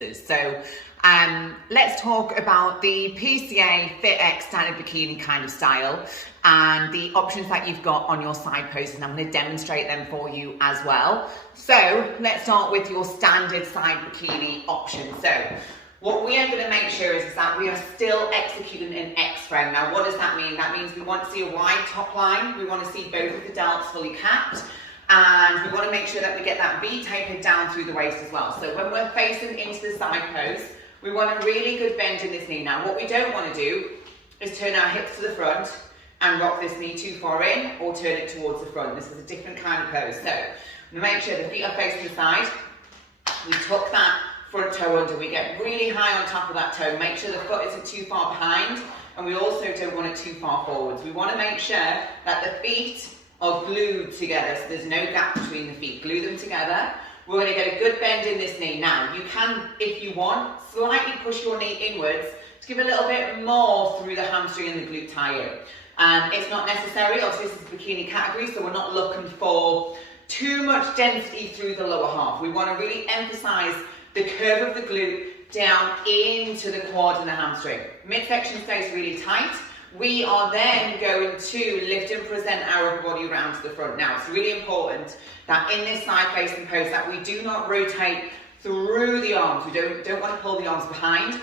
So let's talk about the PCA FITX standard bikini kind of style and the options that you've got on your side poses, and I'm going to demonstrate them for you as well. So let's start with your standard side bikini option. So what we are going to make sure is that we are still executing an X frame. Now what does that mean? That means we want to see a wide top line, we want to see both of the delts fully capped, and we want to make sure that we get that V tapered down through the waist as well. So when we're facing into the side pose, we want a really good bend in this knee. Now what we don't want to do is turn our hips to the front and rock this knee too far in or turn it towards the front. This is a different kind of pose. So we make sure the feet are facing the side, we tuck that front toe under, we get really high on top of that toe, make sure the foot isn't too far behind, and we also don't want it too far forwards. We want to make sure that the feet are glued together, so there's no gap between the feet. Glue them together. We're going to get a good bend in this knee. Now, you can, if you want, slightly push your knee inwards to give a little bit more through the hamstring and the glute tire. It's not necessary, obviously this is a bikini category, so we're not looking for too much density through the lower half. We want to really emphasize the curve of the glute down into the quad and the hamstring. Midsection stays really tight. We are then going to lift and present our body around to the front. Now, it's really important that in this side facing pose that we do not rotate through the arms. We don't want to pull the arms behind.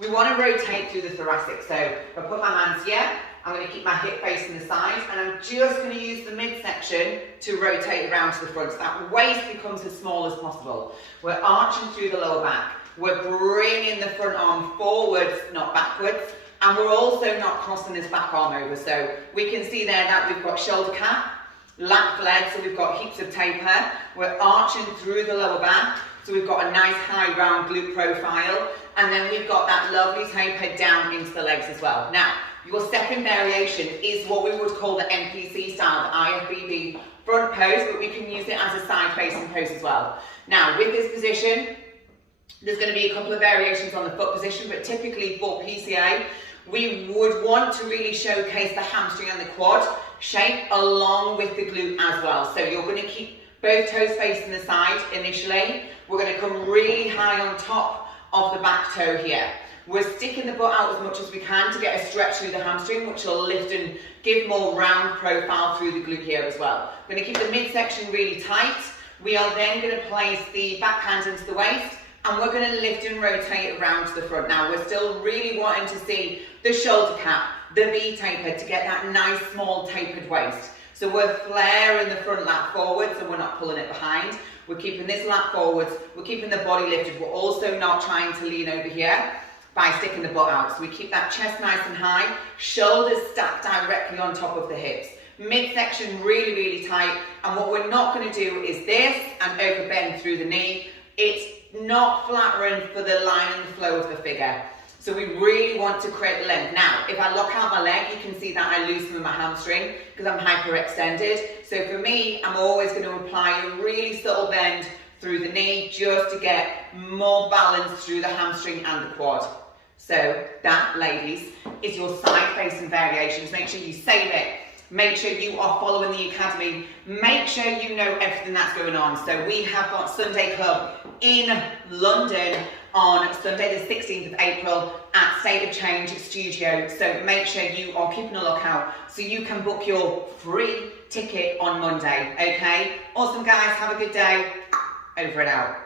We want to rotate through the thoracic. So if I put my hands here, I'm going to keep my hip facing the side, and I'm just going to use the midsection to rotate around to the front. So that waist becomes as small as possible. We're arching through the lower back. We're bringing the front arm forwards, not backwards. And we're also not crossing this back arm over. So we can see there that we've got shoulder cap, lat fled, so we've got heaps of taper. We're arching through the lower back, so we've got a nice high round glute profile. And then we've got that lovely taper down into the legs as well. Now, your second variation is what we would call the NPC style, the IFBB front pose, but we can use it as a side facing pose as well. Now, with this position, there's going to be a couple of variations on the foot position, but typically for PCA, we would want to really showcase the hamstring and the quad shape along with the glute as well. So you're going to keep both toes facing the side initially. We're going to come really high on top of the back toe here. We're sticking the butt out as much as we can to get a stretch through the hamstring, which will lift and give more round profile through the glute here as well. We're going to keep the midsection really tight. We are then going to place the back hand into the waist, and we're going to lift and rotate around to the front. Now, we're still really wanting to see the shoulder cap, the V taper, to get that nice small tapered waist. So we're flaring the front lat forwards, and we're not pulling it behind. We're keeping this lat forwards, we're keeping the body lifted. We're also not trying to lean over here by sticking the butt out. So we keep that chest nice and high, shoulders stacked directly on top of the hips. Midsection really, really tight. And what we're not going to do is this and over bend through the knee. It's not flattering for the line and the flow of the figure. So we really want to create the length. Now, if I lock out my leg, you can see that I loosen my hamstring because I'm hyperextended. So for me, I'm always going to apply a really subtle bend through the knee just to get more balance through the hamstring and the quad. So that, ladies, is your side facing variations. Make sure you save it. Make sure you are following the academy. Make sure you know everything that's going on. So we have got Sunday Club in London on Sunday the 16th of April at State of Change Studio. So make sure you are keeping a lookout so you can book your free ticket on Monday. Okay? Awesome, guys. Have a good day. Over and out.